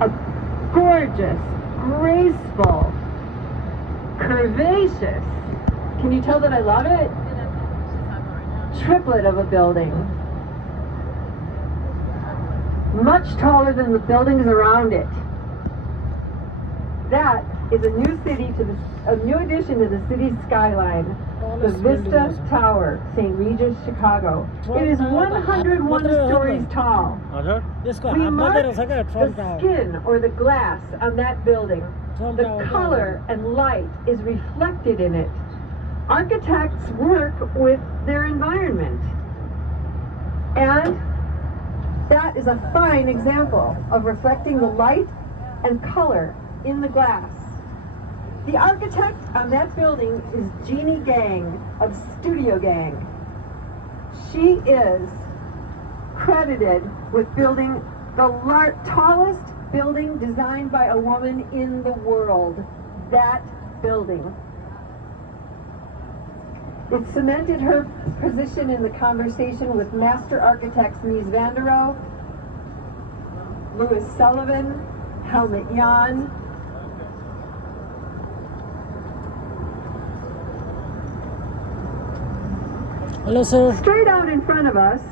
A gorgeous, graceful, curvaceous, can you tell that I love it? Triplet of a building. Much taller than the buildings around it. That is a new addition to the city's skyline. The Vista Tower, St. Regis, Chicago. It is 101 stories tall. We mark the skin or the glass on that building. The color and light is reflected in it. Architects work with their environment. And that is a fine example of reflecting the light and color in the glass. The architect on that building is Jeannie Gang of Studio Gang. She is credited with building the tallest building designed by a woman in the world. That building. It cemented her position in the conversation with master architects Mies van der Rohe, Louis Sullivan, Helmut Jahn. Hello, sir. Straight out in front of us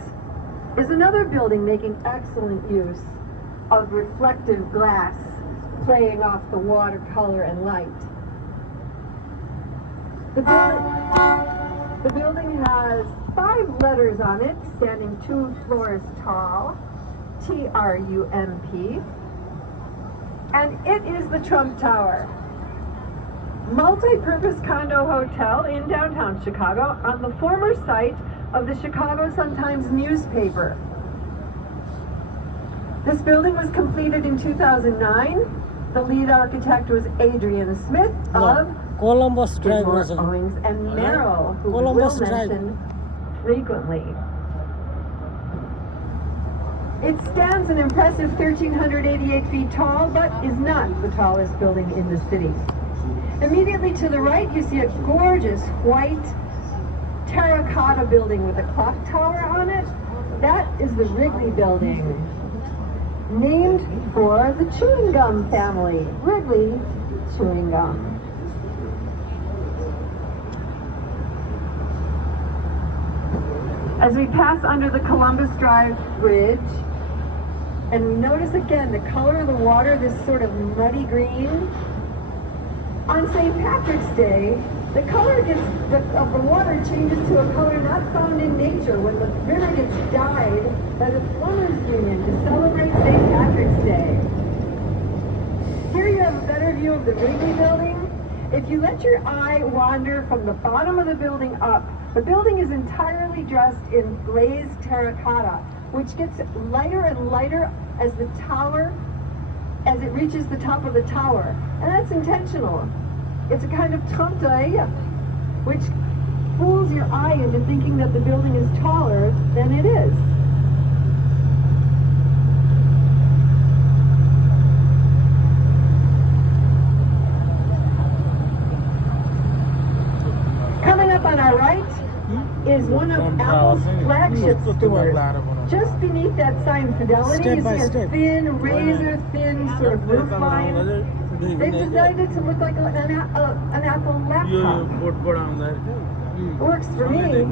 is another building making excellent use of reflective glass, playing off the watercolor and light. The building has 5 letters on it, standing 2 floors tall, TRUMP, and it is the Trump Tower. Multi-purpose condo hotel in downtown Chicago on the former site of the Chicago Sun-Times newspaper. This building was completed in 2009. The lead architect was Adrian Smith of Columbus Drive, Owings and Merrill, who we will mention frequently. It stands an impressive 1,388 feet tall, but is not the tallest building in the city. Immediately to the right, you see a gorgeous white terracotta building with a clock tower on it. That is the Wrigley Building, named for the chewing gum family, Wrigley Chewing Gum. As we pass under the Columbus Drive Bridge, and we notice again the color of the water, this sort of muddy green. On St. Patrick's Day, the color of the water changes to a color not found in nature when the river gets dyed by the Plumbers Union to celebrate St. Patrick's Day. Here you have a better view of the Wrigley Building. If you let your eye wander from the bottom of the building up, the building is entirely dressed in glazed terracotta, which gets lighter and lighter as it reaches the top of the tower. And that's intentional. It's a kind of trompe-l'oeil, which fools your eye into thinking that the building is taller than it is. Coming up on our right is one of Apple's flagship stores. Just beneath that sign Fidelity, you see a thin, razor-thin sort of roof line. They've decided to look like an Apple laptop. Works for me.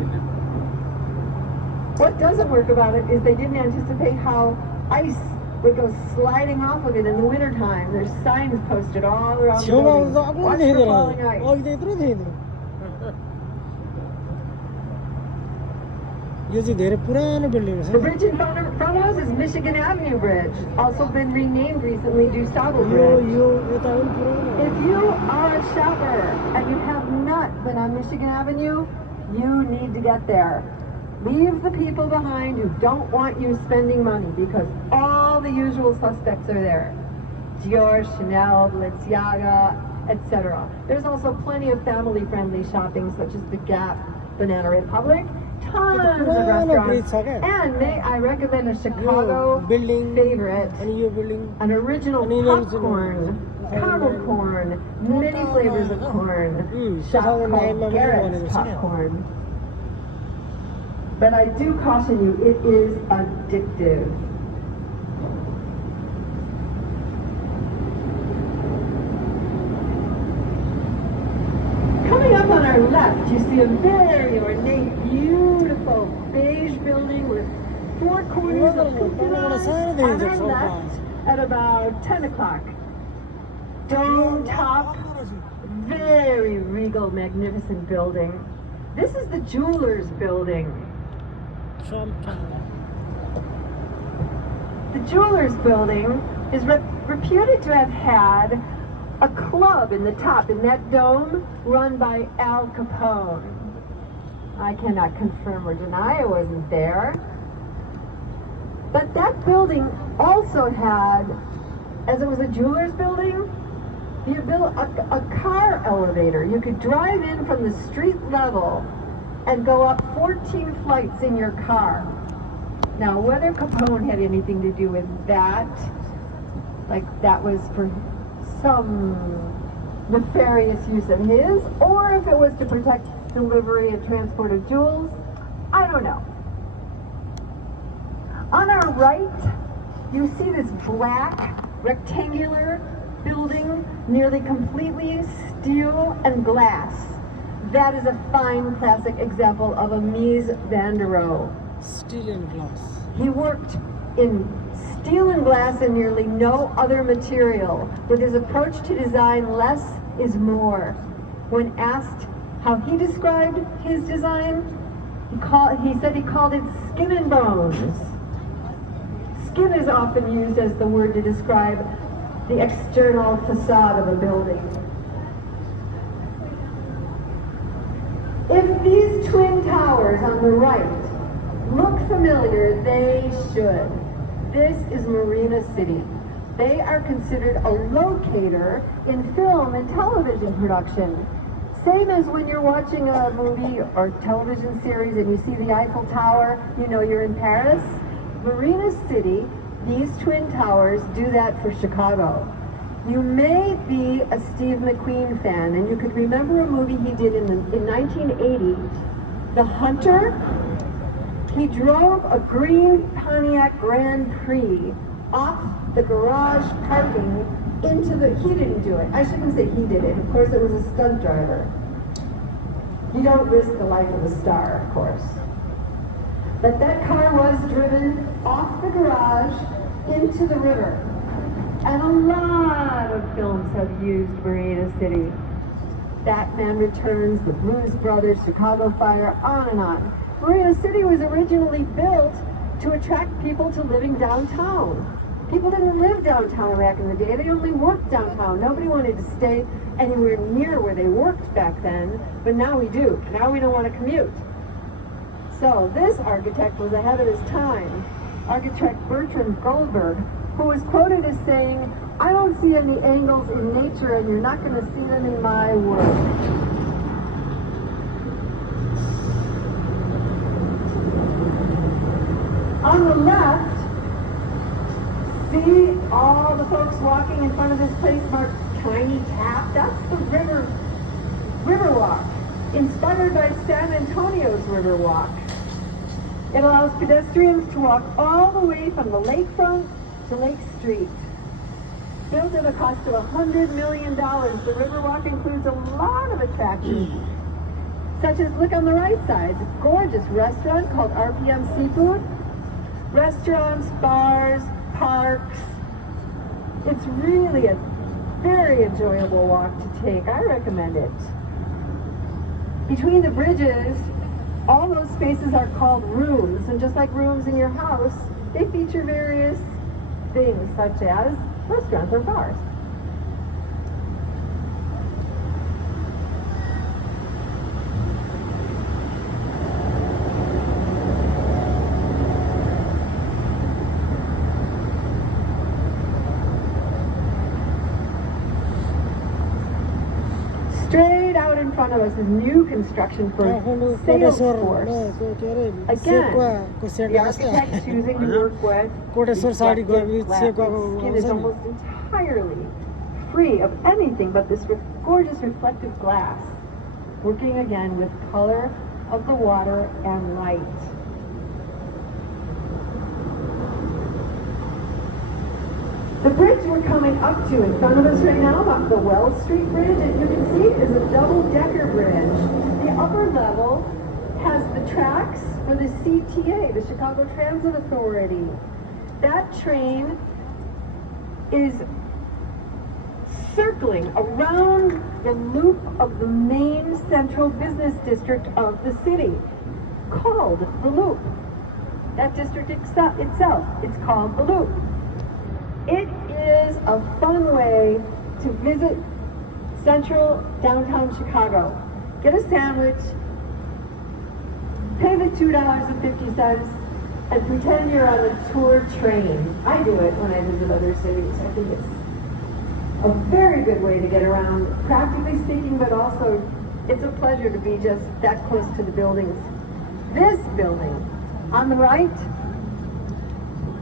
What doesn't work about it is they didn't anticipate how ice would go sliding off of it in the wintertime. There's signs posted all around the building. Watch for falling ice. The bridge in front of us is Michigan Avenue Bridge, also been renamed recently DuSable Bridge. If you are a shopper and you have not been on Michigan Avenue, you need to get there. Leave the people behind who don't want you spending money, because all the usual suspects are there. Dior, Chanel, Balenciaga, etc. There's also plenty of family-friendly shopping, such as The Gap, Banana Republic, tons of restaurants, and may I recommend a Chicago favorite, an original popcorn, caramel corn, many flavors of corn, shop called Garrett's Popcorn. But I do caution you, it is addictive. see a very ornate, beautiful beige building with 4 corners of cupolas on our left at about 10 o'clock. Dome top, very regal, magnificent building. This is the Jewelers Building. The Jewelers Building is reputed to have had a club in the top, in that dome, run by Al Capone. I cannot confirm or deny, I wasn't there. But that building also had, as it was a jeweler's building, a car elevator. You could drive in from the street level and go up 14 flights in your car. Now, whether Capone had anything to do with that, like that was for some nefarious use of his, or if it was to protect delivery and transport of jewels, I don't know. On our right, you see this black rectangular building, nearly completely steel and glass. That is a fine classic example of a Mies van der Rohe. Steel and glass. He worked in steel and glass and nearly no other material. With his approach to design, less is more. When asked how he described his design, he said he called it skin and bones. Skin is often used as the word to describe the external facade of a building. If these twin towers on the right look familiar, they should. This is Marina City. They are considered a locator in film and television production. Same as when you're watching a movie or television series and you see the Eiffel Tower, you know you're in Paris. Marina City, these twin towers do that for Chicago. You may be a Steve McQueen fan, and you could remember a movie he did in 1980, The Hunter. He drove a green Pontiac Grand Prix off the garage parking into the, he didn't do it. I shouldn't say he did it. Of course, it was a stunt driver. You don't risk the life of a star, of course. But that car was driven off the garage into the river. And a lot of films have used Marina City. Batman Returns, The Blues Brothers, Chicago Fire, on and on. Marina City was originally built to attract people to living downtown. People didn't live downtown back in the day. They only worked downtown. Nobody wanted to stay anywhere near where they worked back then, but now we do. Now we don't want to commute. So this architect was ahead of his time. Architect Bertram Goldberg, who was quoted as saying, "I don't see any angles in nature and you're not going to see them in my work." On the left, see all the folks walking in front of this place marked Tiny Tap? That's the Riverwalk, inspired by San Antonio's Riverwalk. It allows pedestrians to walk all the way from the lakefront to Lake Street. Built at a cost of $100 million, the Riverwalk includes a lot of attractions, such as, look on the right side, a gorgeous restaurant called RPM Seafood. Restaurants, bars, parks. It's really a very enjoyable walk to take. I recommend it. Between the bridges, all those spaces are called rooms, and just like rooms in your house, they feature various things such as restaurants or bars. Straight out in front of us is new construction for Salesforce. Again, the architect choosing to work with reflective glass. The skin is almost entirely free of anything but this gorgeous reflective glass. Working again with color of the water and light. The bridge we're coming up to in front of us right now, the Wells Street Bridge, as you can see, is a double-decker bridge. The upper level has the tracks for the CTA, the Chicago Transit Authority. That train is circling around the loop of the main central business district of the city, called the Loop. That district itself, it's called the Loop. It is a fun way to visit central downtown Chicago. Get a sandwich, pay the $2.50, and pretend you're on a tour train. I do it when I visit other cities. I think it's a very good way to get around, practically speaking, but also it's a pleasure to be just that close to the buildings. This building on the right,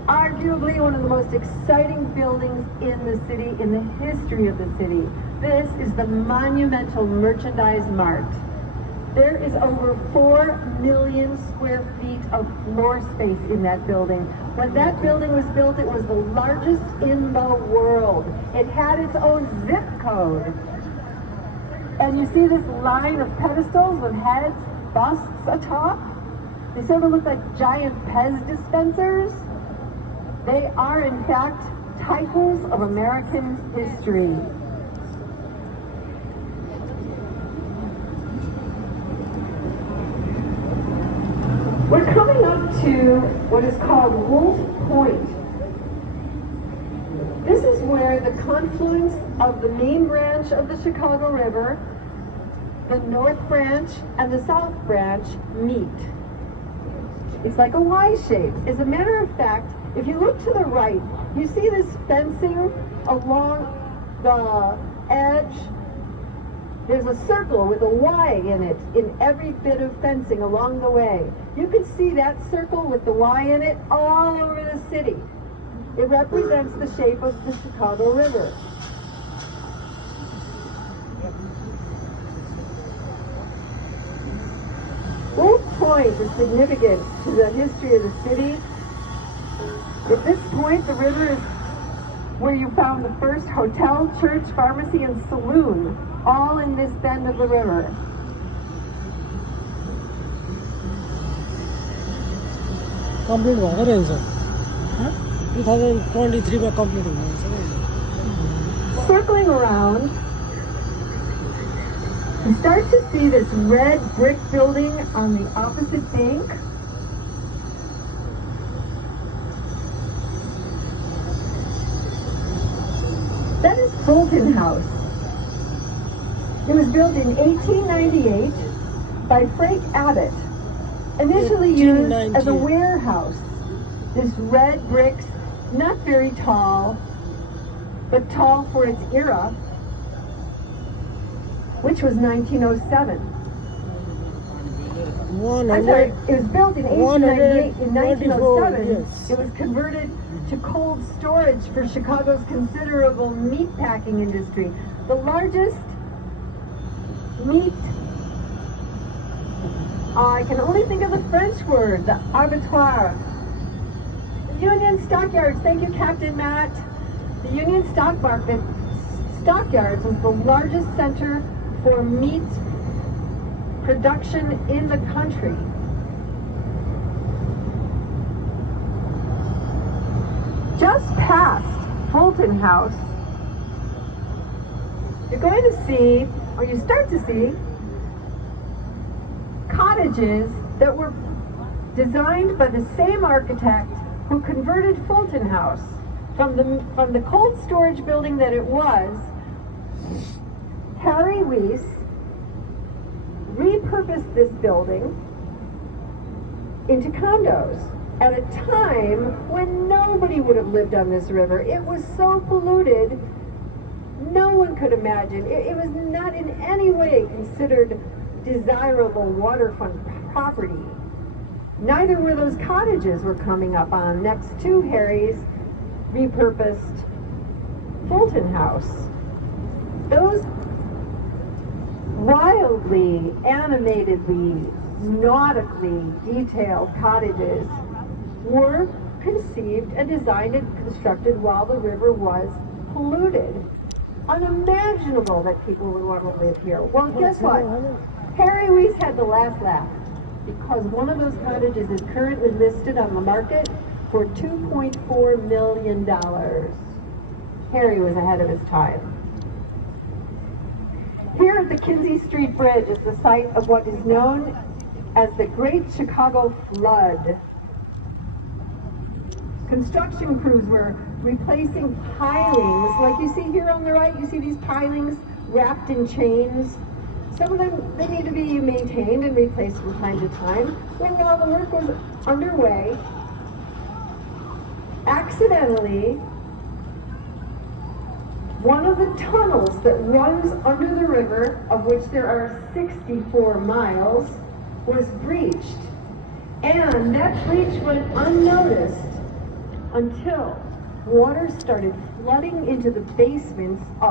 arguably one of the most exciting buildings in the city, in the history of the city. This is the Monumental Merchandise Mart. There is over 4 million square feet of floor space in that building. When that building was built, it was the largest in the world. It had its own zip code. And you see this line of pedestals with heads, busts atop? They sort of look like giant Pez dispensers. They are, in fact, titles of American history. We're coming up to what is called Wolf Point. This is where the confluence of the main branch of the Chicago River, the North Branch, and the South Branch meet. It's like a Y shape. As a matter of fact, if you look to the right, you see this fencing along the edge. There's a circle with a Y in it, in every bit of fencing along the way. You can see that circle with the Y in it all over the city. It represents the shape of the Chicago River. Wolf Point is significant to the history of the city. At this point, the river is where you found the first hotel, church, pharmacy, and saloon, all in this bend of the river. Complete भएको रहेछ 2023 मा complete हुने रहेछ. Circling around, you start to see this red brick building on the opposite bank. That is Fulton House. It was built in 1898 by Frank Abbott, initially used as a warehouse. This red bricks, not very tall, but tall for its era, which was 1907. I'm sorry, it was built in 1898. In 1907, yes. It was converted to cold storage for Chicago's considerable meatpacking industry. The largest meat, I can only think of the French word, the abattoir. The Union Stockyards, thank you, Captain Matt. The Union Stockyards was the largest center for meat production in the country. Just past Fulton House, you're going to see, or you start to see, cottages that were designed by the same architect who converted Fulton House from the cold storage building that it was. Harry Weiss repurposed this building into condos at a time when nobody would have lived on this river. It was so polluted, no one could imagine. It was not in any way considered desirable waterfront property. Neither were those cottages we're coming up on next to Harry's repurposed Fulton House. Those wildly, animatedly, nautically detailed cottages were conceived and designed and constructed while the river was polluted. Unimaginable that people would want to live here. Well, guess what? Harry Weiss had the last laugh because one of those cottages is currently listed on the market for $2.4 million. Harry was ahead of his time. Here at the Kinzie Street Bridge is the site of what is known as the Great Chicago Flood. Construction crews were replacing pilings, like you see here on the right. You see these pilings wrapped in chains. Some of them, they need to be maintained and replaced from time to time. Well, while the work was underway, accidentally, one of the tunnels that runs under the river, of which there are 64 miles, was breached. And that breach went unnoticed until water started flooding into the basements of